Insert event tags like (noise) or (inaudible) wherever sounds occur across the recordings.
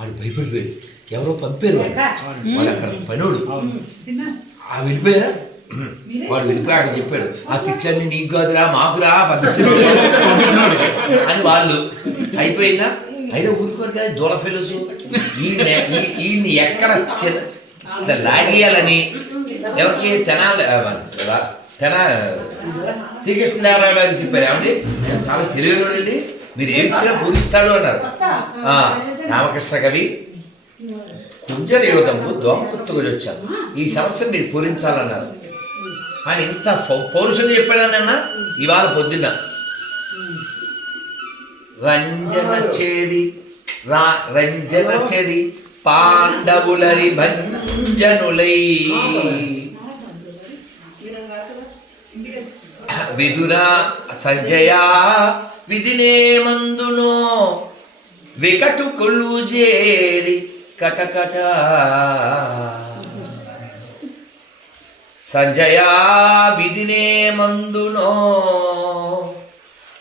ఆడు భయపడిపోయాడు ఎవరో పంపారు వాడు వాడు అక్కడ పనోడు. ఆ వెళ్ళిపోయారా? వాడు వెళ్ళిపోయి ఆడు చెప్పాడు ఆ తిట్లన్నీ నీకు కాదురా మాకురా అని వాళ్ళు అయిపోయిందా? అయినా ఊరుకోరు కదా దూల ఫెలోస్ ఈయన్ని ఎక్కడ లాగేయాలని ఎవరికి తెనాలి తెనా శ్రీకృష్ణదేవరాయలు అని చెప్పారు ఏమండి? చాలా తెలియనండి మీరు ఏమి ఇచ్చినా పూరిస్తాడు అన్నారు. రామకృష్ణ కవి కుంజర యోధము దోమకుత్తుకు వచ్చాను ఈ సమస్యను మీరు పూరించాలన్నారు. ఆయన ఇంత పౌ- పౌరుషం చెప్పాడనన్నా ఇవాళ పొద్దున్న. రంజన చేరి రా రంజన చెడి పాండవులరి భంజనులై. విదురా సంజయా విధినే మందునో. వికటు కొల్లు చేరి కటకట. సంజయా విధినే మందునో.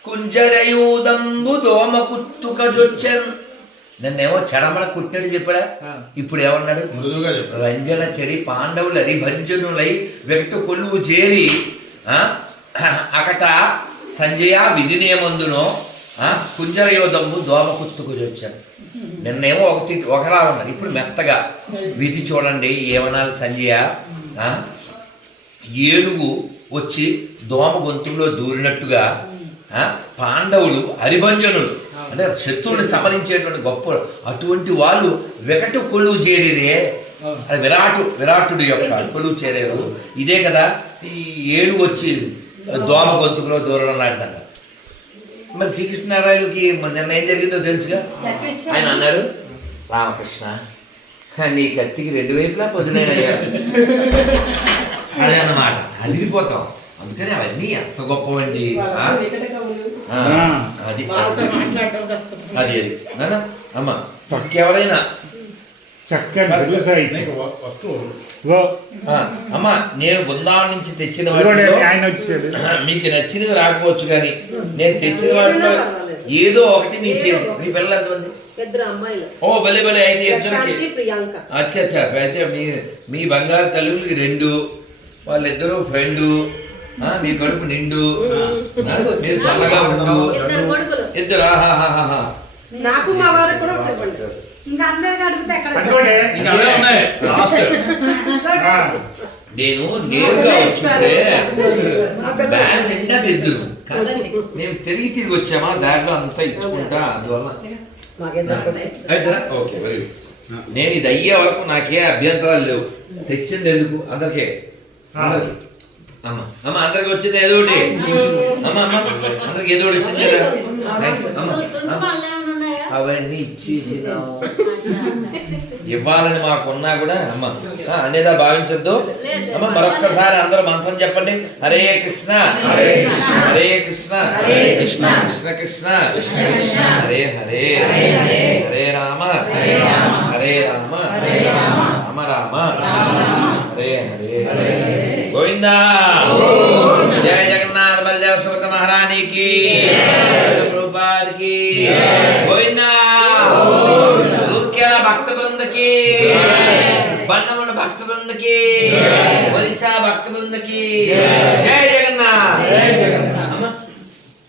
కుంజరయూదంబు దోమ కుత్తుక జొచ్చెన్. నన్నేమో చెడమడ కుట్టాడు చెప్పాడా? ఇప్పుడు ఏమన్నాడు? రంజన చెడి పాండవులు అరిభంజనులై వెకటు కొలువు చేరి అకట సంజయ విధినేమందునో కుంజరయోధము దోమ కుత్తుకు వచ్చాను నిన్నేమో ఒకటి ఒకలా ఉన్నారు. ఇప్పుడు మెత్తగా. విధి చూడండి ఏమనాలి సంజయ? ఆ, ఏనుగు వచ్చి దోమ గొంతులో దూరినట్టుగా ఆ, పాండవులు హరిభంజనులు అంటే శత్రువుని సమరించేటువంటి గొప్ప అటువంటి వాళ్ళు వెకటు కొలువు చేరిరే అది విరాటు విరాటుడు యొక్క కొలువు చేరారు ఇదే కదా ఈ ఏనుగు వచ్చి దోమ గొంతుకులో దూరడం లాంటిదంట. మరి శ్రీకృష్ణనారాయణకి మరి నిన్న ఏం జరిగిందో తెలుసుగా? ఆయన అన్నాడు రామకృష్ణ నీ కత్తికి రెండు వైపులా పొద్దునయ్యా అదే అన్నమాట. అదిరిపోతాం. అందుకని అవన్నీ ఎంత గొప్పవండి. అది. అది అది. అమ్మ పక్కెవరైనా చక్కని అమ్మ నేను బృందావనం నుంచి తెచ్చిన మీకు నచ్చినవి రాకపోవచ్చు కానీ నేను తెచ్చిన వాటిలో ఏదో ఒకటి మీ చే మీ పిల్లలు ఎంతమంది? ఇద్దరు అమ్మాయిలు. ఓ భలే భలే అయితే ఇద్దరికి. ప్రియాంక. అచ్చా అచ్చా అయితే మీ మీ బంగారు తల్లులకి రెండు వాళ్ళిద్దరూ ఫ్రెండు మీ కడుపు నిండు మీరు చల్లగా ఉండు. ఇద్దరు. నాకు మా వారికి కూడా ఇంకా అందరికి అడిగితే ఎక్కడ పట్టుకోండి. ఇంకా అవే ఉన్నాయి. లాస్ట్ (laughs) ఆ, నేను నేరుగా వచ్చుంటే నిండా ఇద్దరు మేము తిరిగి తిరిగి వచ్చామా? దారిలో అంతా ఇచ్చుకుంటా. అందువల్ల? Okay very good. నేను ఇది అయ్యే వరకు నాకే అభ్యంతరాలు లేవు. తెచ్చింది ఎందుకు? అందరికీ. అందరికి. అమ్మ. అమ్మ అందరికి వచ్చింది ఏదో ఒకటి. అమ్మ అమ్మ. అందరికి ఏదో ఒకటి వచ్చింది కదా. అమ్మ. అమ్మ. అవన్నీ ఇచ్చేసినాం (laughs) ఇవ్వాలని మాకున్నా కూడా అమ్మ అనేదా భావించొద్దు. అమ్మ మరొక్కసారి అందరూ మంత్రం చెప్పండి. హరే కృష్ణ. హరే కృష్ణ. హరే కృష్ణ. కృష్ణ. కృష్ణ హరే హరే. హరే రామ. హరే రామ. రామ. హరే రామ. హరే హరే. గోవిందా. జయ జగన్నాథ బలదేవ సుమత మహారాణికి. ప్రభుపాదికి. భక్త బృందకి బండమణ భక్త బృందకి ఒరిస్సా భక్త బృందకి జయ జగన్నాథ్. అమ్మ,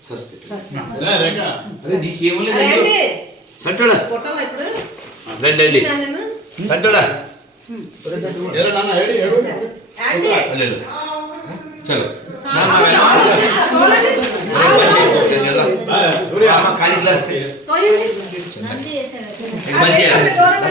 స్వస్తి. సరే రేఖ. అరే నీకేమో లేదు? సంటోడా రండి రండి? సంటోడా చలో. అమ్మ గ్లాస్ Like, yeah.